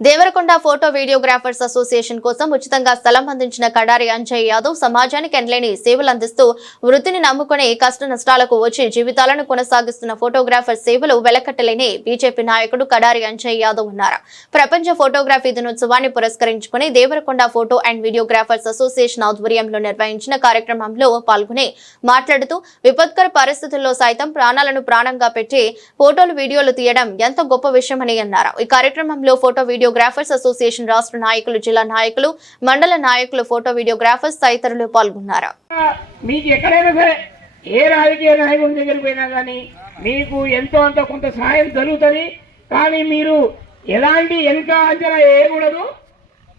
Devarakonda photo videographers association కోసం ఉచితంగా స్థలం అందించిన కడారి అంజయ్ యాదవ్ సమాజానికి ఎనలేని సేవలు అందిస్తూ వృత్తిని నమ్ముకుని కష్ట నష్టాలకు వచ్చి జీవితాలను కొనసాగిస్తున్న ఫోటోగ్రాఫర్ సేవలు వెలకట్టలేని బీజేపీ నాయకుడు కడారి అంజయ్ యాదవ్ ఉన్నారు ప్రపంచ ఫోటోగ్రఫీ దినోత్సవాన్ని పురస్కరించుకుని Devarakonda photo and videographers association ఆధ్వర్యంలో నిర్వహించిన కార్యక్రమంలో పాల్గొని మాట్లాడుతూ విపత్కర పరిస్థితుల్లో సైతం ప్రాణాలను ప్రాణంగా పెట్టి ఫోటోలు వీడియోలు తీయడం ఎంతో గొప్ప విషయమని అన్నారు. ఈ కార్యక్రమంలో ఫోటో వీడియో వీడియోగ్రాఫర్స్ అసోసియేషన్ రాష్ట్ర నాయకులు జిల్లా నాయకులు మండల నాయకులు ఫోటో వీడియోగ్రాఫర్స్ తదితరులు పాల్గొన్నారు. మీకు ఎక్కడైనా సరే ఏ రాజకీయ నాయకుడి దగ్గరికి పోయినా కానీ మీకు ఎంతో అంత కొంత సహాయం జరుగుతుంది. కానీ మీరు ఎలాంటి వెనుక అంచనా వేయకూడదు.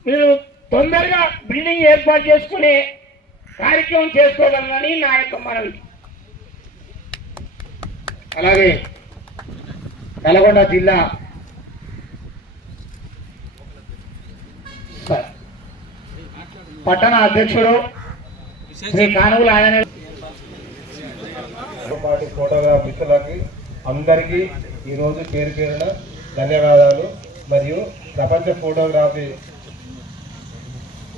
మీరు తొందరగా బిల్డింగ్ ఏర్పాటు చేసుకునే కార్యక్రమం చేసుకోగలరని నా యొక్క మనవి. అలాగే నల్గొండ జిల్లా పట్టణ అధ్యక్షుడు శ్రీ కానుగుల ఆయన పాటు మిత్రులకి అందరికీ ఈరోజు పేరు పేరున ధన్యవాదాలు మరియు ప్రపంచ ఫోటోగ్రఫీ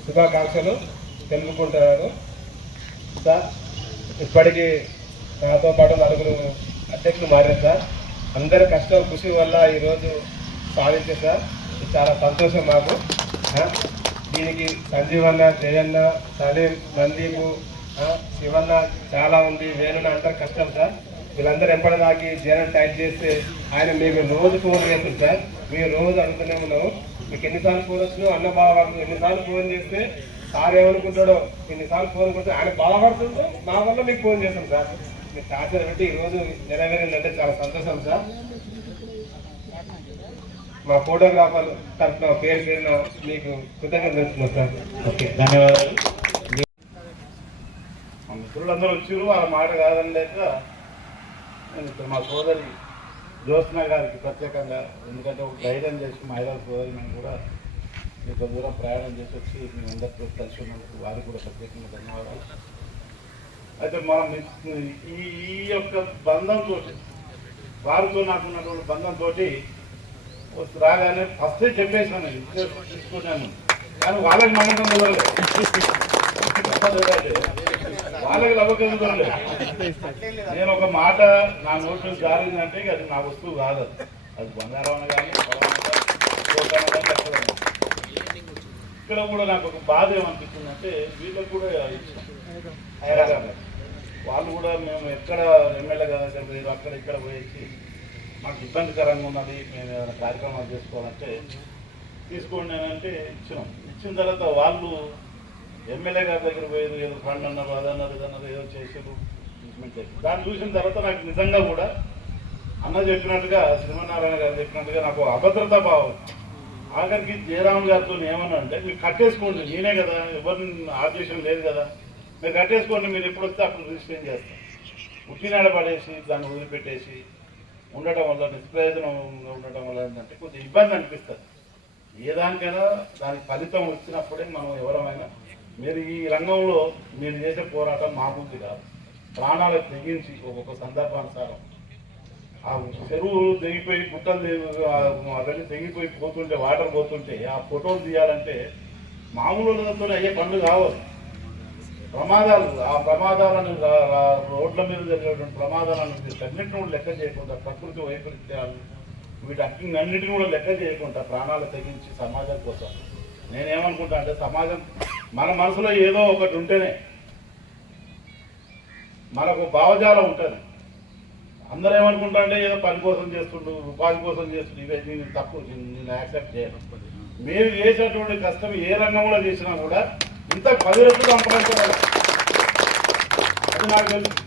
శుభాకాంక్షలు తెలుపుకుంటున్నాను. సార్ ఇప్పటికీ నాతో పాటు నలుగురు అధ్యక్షులు మారారు సార్. అందరి కష్టం కృషి వల్ల ఈరోజు సాధించారు సార్. చాలా సంతోషం మాకు. దీనికి సంజీవన్న జయన్న సలీం నందీపు శివన్న చాలా ఉంది. వేణున్న అందరు కష్టం సార్. వీళ్ళందరూ ఎప్పటిదాకి జనం టైప్ చేస్తే ఆయన మేము రోజు ఫోన్ చేస్తాం సార్. మేము రోజు అడుగుతూనే ఉన్నాము. మీకు ఎన్నిసార్లు ఫోన్ వచ్చినా అన్న బాగా ఎన్నిసార్లు ఫోన్ చేస్తే సార్ ఏమనుకుంటాడో ఎన్నిసార్లు ఫోన్ కొడితే ఆయన బాధపడుతుందో మా వల్ల మీకు ఫోన్ చేస్తాం సార్. మీరు టార్చర్ పెట్టి ఈరోజు నెరవేరిందంటే చాలా సంతోషం సార్. మా ఫోటోగ్రాఫర్ తరఫున పేరు పేరున మీకు కృతజ్ఞతలు తెలుస్తున్నాం సార్. ఓకే ధన్యవాదాలు. మా మిత్రులందరూ వచ్చారు వాళ్ళ మాట కాదని లేక నేను మా సోదరి జ్యోత్స్న గారికి ప్రత్యేకంగా ఎందుకంటే ఒక ధైర్యం చేసి మా ఐదారు సోదరి మేము కూడా ఇంత దూరం ప్రయాణం చేసి వచ్చి మేము అందరితో కలిసి ఉన్నందుకు వారికి కూడా ప్రత్యేకంగా ధన్యవాదాలు. అయితే మనం ఈ- ఈ యొక్క బంధంతో వారితో నాకున్నటువంటి బంధంతో రాగానే ఫస్ట్ చెప్పేసాను తీసుకున్నాను కానీ వాళ్ళకి నమ్మకం కుదరలేదు వాళ్ళకి నమ్మకం కుదరలేదు నేను ఒక మాట నా నోట్ జారిందంటే అది నా వస్తువు కాదు. అది. బంగారం కానీ ఇక్కడ కూడా నాకు ఒక బాధ ఏమనిపిస్తుందంటే వీళ్ళకు కూడా వాళ్ళు కూడా మేము ఎక్కడ ఎమ్మెల్యే కదా అక్కడ ఇక్కడ పోయేసి మాకు ఇబ్బందికరంగా ఉన్నది మేము ఏదైనా కార్యక్రమాలు చేసుకోవాలంటే తీసుకోండి అని అంటే ఇచ్చినాం. ఇచ్చిన తర్వాత వాళ్ళు ఎమ్మెల్యే గారి దగ్గర పోయేది ఏదో ఫండ్ అన్నారు అదన్నారు ఇదన్నారు ఏదో చేసారు దాన్ని చూసిన తర్వాత నాకు నిజంగా కూడా అన్న చెప్పినట్టుగా శ్రీమన్నారాయణ గారు చెప్పినట్టుగా నాకు అభద్రతా భావం. ఆఖరికి జయరామ్ గారితో ఏమన్నా అంటే మీరు కట్టేసుకోండి నేనే కదా ఎవరిని ఆదేశం లేదు కదా. మీరు కట్టేసుకోండి మీరు ఎప్పుడు వస్తే అప్పుడు రిజిస్ట్రేషన్ చేస్తాం. ఉట్టినాడ పడేసి దాన్ని వదిలిపెట్టేసి ఉండటం వల్ల నిష్ప్రయోజనం ఉండటం వల్ల ఏంటంటే కొంచెం ఇబ్బంది అనిపిస్తుంది. ఏ దానికైనా దానికి ఫలితం వచ్చినప్పుడే మనం ఎవరమైనా మీరు ఈ రంగంలో మీరు చేసే పోరాటం మామూలు కాదు. ప్రాణాలకు తెగించి ఒక్కొక్క సందర్భానుసారం ఆ చెరువు తెగిపోయి గుట్టలు అవన్నీ తెగిపోయి పోతుంటే వాటర్ పోతుంటే ఆ ఫోటోలు తీయాలంటే మామూలు అయ్యే పనులు కావాలి ప్రమాదాలు ఆ ప్రమాదాలను రోడ్ల మీద జరిగేటువంటి ప్రమాదాలను అన్నింటిని కూడా లెక్క చేయకుండా ప్రకృతి వైపరీత్యాలు వీటన్నిటిని అన్నిటిని కూడా లెక్క చేయకుండా ప్రాణాలు తెగించి సమాజం కోసం. నేనేమనుకుంటా అంటే సమాజం మన మనసులో ఏదో ఒకటి ఉంటేనే మనకు భావజాలం ఉంటుంది. అందరూ ఏమనుకుంటా అంటే ఏదో పని కోసం చేస్తుండు ఉపాధి కోసం చేస్తుండు ఇవే నేను తప్పు నేను యాక్సెప్ట్ చేయను. మీరు చేసేటువంటి కష్టం ఏ రంగంలో చేసినా కూడా ఇంత పది రెట్లు సంపాదించాలి అది నాకు తెలుసు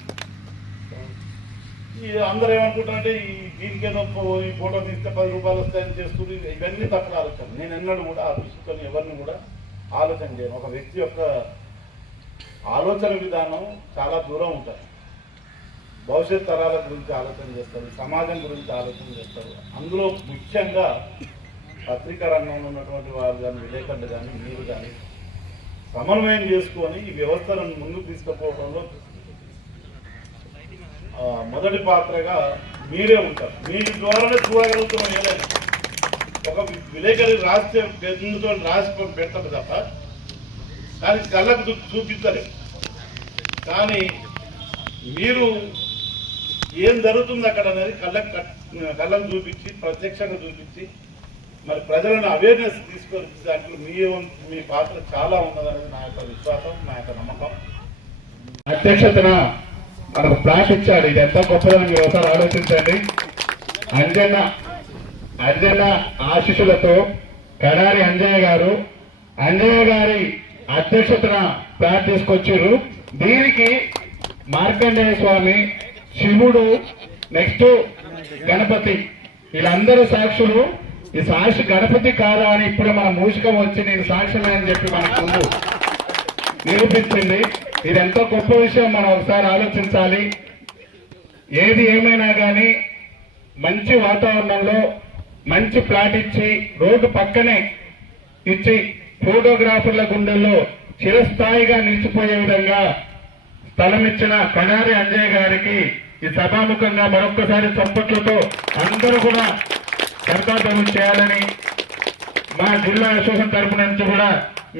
ఈ అందరూ ఏమనుకుంటారంటే ఈ దీనికి ఏదో ఈ ఫోటో తీస్తే పది రూపాయలు వస్తాయని చేస్తుంది ఇవన్నీ తప్పుడు ఆలోచన నేను ఎన్నడూ కూడా ఆ దృష్టితో ఎవరిని కూడా ఆలోచన చేయను. ఒక వ్యక్తి యొక్క ఆలోచన విధానం చాలా దూరం ఉంటుంది. భవిష్యత్ తరాల గురించి ఆలోచన చేస్తారు సమాజం గురించి ఆలోచన చేస్తారు. అందులో ముఖ్యంగా పత్రికా రంగంలో ఉన్నటువంటి వారు కానీ విలేకరులు కానీ మీరు కానీ సమన్వయం చేసుకొని ఈ వ్యవస్థలను ముందుకు తీసుకుపోవడంలో మొదటి పాత్రగా మీరే ఉంటారు. మీ ద్వారానే చూడగలుగుతున్నాం ఏదైనా. ఒక విలేకరి రాస్తే పెద్దతో రాసి పెడతాడు తప్ప కానీ కళ్ళకు చూపిస్తారు కానీ మీరు ఏం జరుగుతుంది అక్కడ అనేది కళ్ళకు కట్- కళ్ళకు చూపించి ప్రత్యక్షంగా చూపించి మరి ప్రజలను అవేర్నెస్ తీసుకొని దాంట్లో మీ మీ పాత్ర చాలా ఉన్నదనేది నా యొక్క విశ్వాసం నా యొక్క నమ్మకం. అధ్యక్షతన మనకు ప్లాట్ ఇచ్చాడు. ఇది ఎంత గొప్పదని మీరు ఒకసారి ఆలోచించండి. అంజన్న అంజన్న ఆశిషులతో కడారి అంజయ్య గారు అంజయ్య గారి అధ్యక్షతన ప్లాట్ తీసుకొచ్చారు దీనికి మార్కండేయ స్వామి శివుడు నెక్స్ట్ గణపతి వీళ్ళందరూ సాక్షులు. ఈ సాక్షి గణపతి కాదా అని ఇప్పుడు మన మూషికం వచ్చి నేను సాక్షిని అని చెప్పి మనకు ముందు నిరూపించింది. ఇది ఎంతో గొప్ప విషయం మనం ఒకసారి ఆలోచించాలి. ఏది ఏమైనా కానీ మంచి వాతావరణంలో మంచి ప్లాట్ ఇచ్చి రోడ్డు పక్కనే ఇచ్చి ఫోటోగ్రాఫర్ల గుండెల్లో చిరస్థాయిగా నిలిచిపోయే విధంగా స్థలం ఇచ్చిన కడారి అంజయ్ గారికి ఈ సభాముఖంగా మరొక్కసారి చప్పట్లతో అందరూ కూడా కర్తార్థం చేయాలని మా జిల్లా అసోసియేషన్ తరపు నుంచి కూడా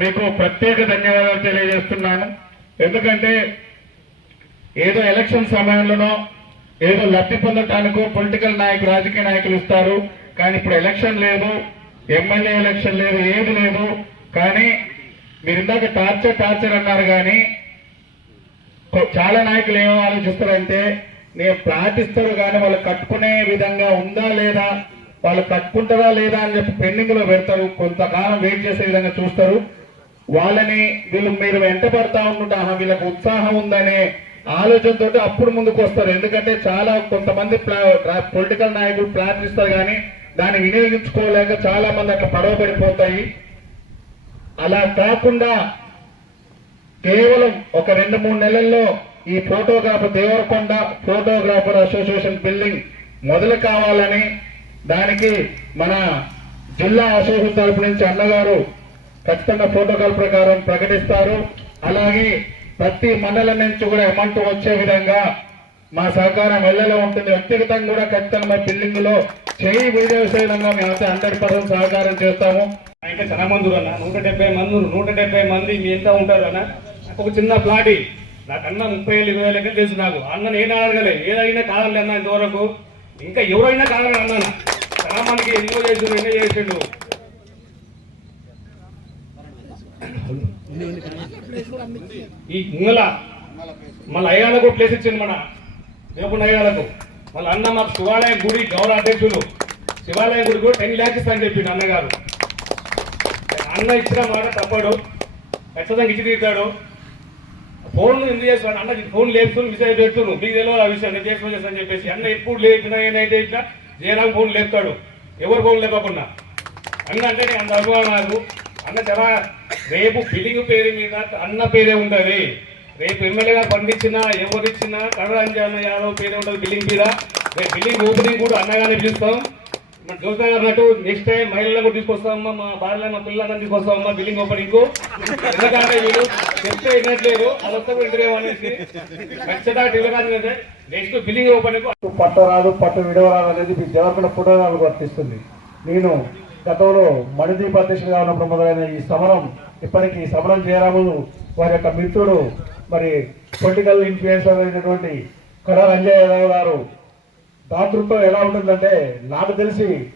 మీకు ప్రత్యేక ధన్యవాదాలు తెలియజేస్తున్నాను. ఎందుకంటే ఏదో ఎలక్షన్ సమయంలోనో ఏదో లబ్ధి పొందటానికి పొలిటికల్ నాయకులు రాజకీయ నాయకులు ఇస్తారు. కానీ ఇప్పుడు ఎలక్షన్ లేదు ఎమ్మెల్యే ఎలక్షన్ లేదు ఏది లేదు. కానీ మీరు ఇందాక టార్చర్ టార్చర్ అన్నారు కానీ చాలా నాయకులు ఏమో ఆలోచిస్తారంటే నేను ప్రార్థిస్తారు కానీ వాళ్ళు కట్టుకునే విధంగా ఉందా లేదా వాళ్ళు కట్టుకుంటారా లేదా అని చెప్పి పెండింగ్లో పెడతారు. కొంతకాలం వెయిట్ చేసే విధంగా చూస్తారు. వాళ్ళని వీళ్ళు మీరు వెంట పడతా ఉంటుంటే ఆహా, వీళ్ళకి ఉత్సాహం ఉందనే ఆలోచనతో అప్పుడు ముందుకు వస్తారు. ఎందుకంటే చాలా కొంతమంది పొలిటికల్ నాయకులు ప్లాన్ ఇస్తారు కానీ దాన్ని వినియోగించుకోలేక చాలా మంది అట్లా పడవ పడిపోతాయి. అలా కాకుండా కేవలం ఒక రెండు మూడు నెలల్లో ఈ photographer Devarakonda photographer association building మొదలు కావాలని దానికి మన జిల్లా అసోసియేషన్ తరపు నుంచి అన్నగారు ఖచ్చితంగా ప్రోటోకాల్ ప్రకారం ప్రకటిస్తారు. అలాగే ప్రతి మండలం నుంచి కూడా అమౌంట్ వచ్చే విధంగా మా సహకారం వెళ్ళలో ఉంటుంది. వ్యక్తిగతంగా కూడా ఖచ్చితంగా మా బిల్డింగ్లో చేయి వీడియో విధంగా మేమైతే హండ్రెడ్ పర్సెంట్ సహకారం చేస్తాము. ఇంకా చాలా మంది అన్న. నూట డెబ్బై మంది నూట డెబ్బై మంది మీ ఎంత ఉంటారు అన్న. నాకు ఒక చిన్న ప్లాట్ నాకన్నా ముప్పై ఏళ్ళు ఇరవై ఏళ్ళకి తెలుసు నాకు. అన్న ఏం అడగలే ఏదైనా కావాలి అన్న ఇంతవరకు. ఇంకా ఎవరైనా కావాలని అన్నాను? చాలా మందికి ఎన్నో చేసిండు ఎన్నో చేసిండు? ఈ ముంగల మళ్ళీ అయ్యాలకు ప్లేస్ ఇచ్చింది మన రేపు అయ్యాలకు వాళ్ళ అన్న మాకు శివాలయం గుడి గౌరవ అధ్యక్షులు. శివాలయం గుడి కూడా టెన్ ల్యాక్స్ ఇస్తా అని చెప్పిండు అన్నగారు. అన్న ఇచ్చిన మాట తప్పడు. ఖచ్చితంగా ఇచ్చి తీరుతాడు. ఫోన్ ఎందుకు చేస్తాడు? అన్న ఫోన్ లేపుతుని విషయం పెడుతున్నాను మీకు తెలియదు ఆ విషయం. నేను చేసుకొని చెప్పేసి. అన్న ఎప్పుడు లేపినా ఏదైతే ఇట్లా జయరాం ఫోన్ లేపుతాడు. ఎవరు ఫోన్ లేపకుండా? అన్న అంటే నేను అంత అభిమానాలు అన్న చాలా రేపు బిల్డింగ్ పేరు మీద అన్న పేరే ఉంటది. రేపు ఎమ్మెల్యేగా పండించినా ఎవరు ఇచ్చినా కడరంజాన యాదవ్ పేరే ఉంటుంది బిల్డింగ్ మీద. రేపు బిల్డింగ్ ఓపెనింగ్ కూడా అన్నగానే పిలుస్తాం. మన జ్యోతి గారు అన్నట్టు నెక్స్ట్ టైం మహిళలను కూడా తీసుకొస్తామమ్మా మా భార్య మా పిల్లలందరూ తీసుకొస్తామమ్మా బిల్డింగ్ ఓపెనింగ్ ఎందుకంటే వీళ్ళు చెప్తే వినట్లేదు అదంతా ఇంటర్వ్యూ అనేసి ఖచ్చితంగా తెలియదు అంటే నెక్స్ట్ బిల్డింగ్ ఓపెనింగ్ పట్టరాదు పట్టు విడవరాదు అనేది మీ దేవరకొండ పుట్టరాలు వర్తిస్తుంది నేను గతంలో మణిదీప్ అధ్యక్షుడిగా ఉన్నప్పుడు మొదలైన ఈ సమరం ఇప్పటికీ ఈ సమరం జయరాములు వారి యొక్క మిత్రుడు మరి పొలిటికల్ ఇన్ఫ్లుయెన్సర్ అయినటువంటి కడా రంజయ్య యాదవ్ గారు దాతృత్వం ఎలా ఉంటుందంటే నాకు తెలిసి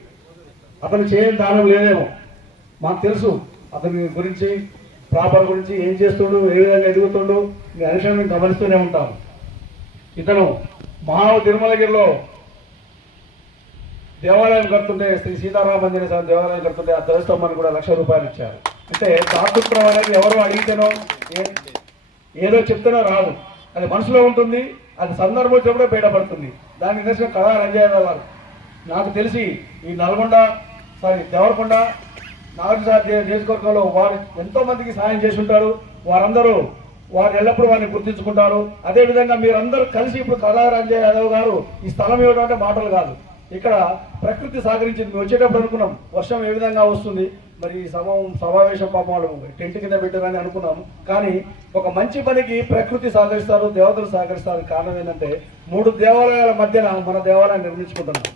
అతను చేయని దానం లేదేమో. మాకు తెలుసు అతని గురించి ప్రాపర్ గురించి ఏం చేస్తుండు ఏ విధంగా ఎదుగుతుండు మీ మేము గమనిస్తూనే ఉంటాం ఇతను మహావ తిరుమలగిరిలో దేవాలయం కడుతుంటే శ్రీ సీతారామంజన స్వామి దేవాలయం కడుతుంటే ఆ ధ్వజస్తంభాన్ని కూడా లక్ష రూపాయలు ఇచ్చారు. అంటే దాతృత్వం అనేది ఎవరు అడిగితేనో ఏ- ఏదో చెప్తేనో రాదు. అది మనసులో ఉంటుంది అది సందర్భం వచ్చినప్పుడే బయటపడుతుంది. దాని నిదర్శనం కళా రంజయ్య గారు నాకు తెలిసి ఈ నల్గొండ సారీ దేవరకొండ నాగార్జున నియోజకవర్గంలో వారు ఎంతో మందికి సాయం చేసి ఉంటారు. వారందరూ వారు ఎల్లప్పుడూ వారిని గుర్తించుకుంటారు. అదేవిధంగా మీరందరూ కలిసి ఇప్పుడు కళా రంజయ్ యాదవ్ గారు ఈ స్థలం ఇవ్వడం అంటే మాటలు కాదు. ఇక్కడ ప్రకృతి సహకరించింది మేము వచ్చేటప్పుడు అనుకున్నాం వర్షం ఏ విధంగా వస్తుంది? మరి ఈ సమావేశం పాపం వాళ్ళు టెంట్ కింద పెట్టారని అనుకున్నాం. కానీ ఒక మంచి పనికి ప్రకృతి సహకరిస్తారు దేవతలు సహకరిస్తారు కారణం ఏంటంటే మూడు దేవాలయాల మధ్యన మన దేవాలయం నిర్మించుకుంటున్నాం.